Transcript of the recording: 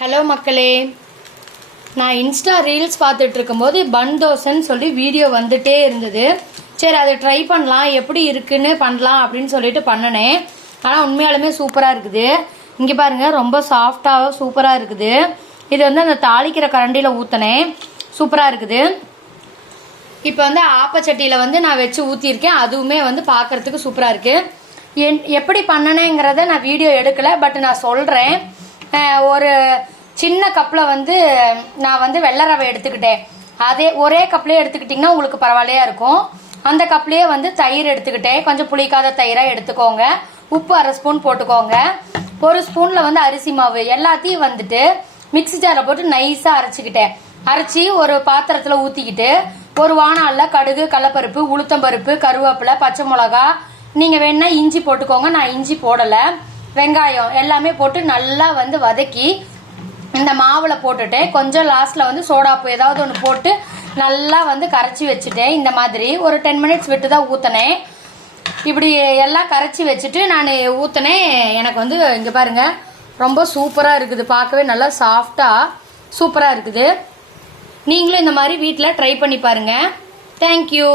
Hello மக்களே. நான் Insta reels பார்த்துட்டு இருக்கும்போது பன் தோசைன்னு சொல்லி வீடியோ வந்துட்டே இருந்தது. சரி அதை ட்ரை பண்ணலாம். எப்படி இருக்குன்னு பண்ணலாம் அப்படின்னு சொல்லிட்டு பண்ணினேன் ஆனால் உண்மையாலுமே சூப்பராக இருக்குது. இங்கே பாருங்கள் ரொம்ப சாஃப்டாக சூப்பராக இருக்குது. இது வந்து அந்த தாளிக்கிற கரண்டியில் ஊற்றினேன் சூப்பராக இருக்குது. இப்போ வந்து ஆப்பச்சட்டியில் வந்து நான் வச்சு ஊற்றிருக்கேன் அதுவுமே வந்து பார்க்கறதுக்கு சூப்பராக இருக்குது என் எப்படி பண்ணனேங்கிறத நான் வீடியோ எடுக்கலை பட் நான் சொல்கிறேன் ஒரு சின்ன கப்பில் வந்து நான் வந்து வெள்ளை ரவை எடுத்துக்கிட்டேன். அதே ஒரே கப்லேயே எடுத்துக்கிட்டிங்கன்னா உங்களுக்கு பரவாயில்லையா இருக்கும். அந்த கப்லேயே வந்து தயிர் எடுத்துக்கிட்டேன். கொஞ்சம் புளிக்காத தயிராக எடுத்துக்கோங்க. உப்பு அரை ஸ்பூன் போட்டுக்கோங்க. ஒரு ஸ்பூனில் வந்து அரிசி மாவு எல்லாத்தையும் வந்துட்டு மிக்ஸி ஜாரில் போட்டு நைஸாக அரைச்சிக்கிட்டேன். அரைச்சி ஒரு பாத்திரத்தில் ஊற்றிக்கிட்டு ஒரு வானாலில் கடுகு கடலப்பருப்பு உளுத்தம்பருப்பு கருவேப்பிலை பச்சை மிளகா நீங்கள் வேணா இஞ்சி போட்டுக்கோங்க. நான் இஞ்சி போடலை. வெங்காயம் எல்லாமே போட்டு நல்லா வந்து வதக்கி இந்த மாவில் போட்டுட்டு கொஞ்சம் லாஸ்ட்டில் வந்து சோடாப்பு ஏதாவது ஒன்று போட்டு நல்லா வந்து கரைச்சி வச்சுட்டேன். இந்த மாதிரி ஒரு டென் மினிட்ஸ் விட்டு தான் ஊற்றினேன் இப்படி எல்லாம் கரைச்சி வச்சுட்டு நான் ஊற்றினேன் எனக்கு வந்து இங்கே பாருங்க ரொம்ப சூப்பராக இருக்குது. பார்க்கவே நல்லா சாஃப்டாக சூப்பராக இருக்குது. நீங்களும் இந்த மாதிரி வீட்டில் ட்ரை பண்ணி பாருங்கள் தேங்க்யூ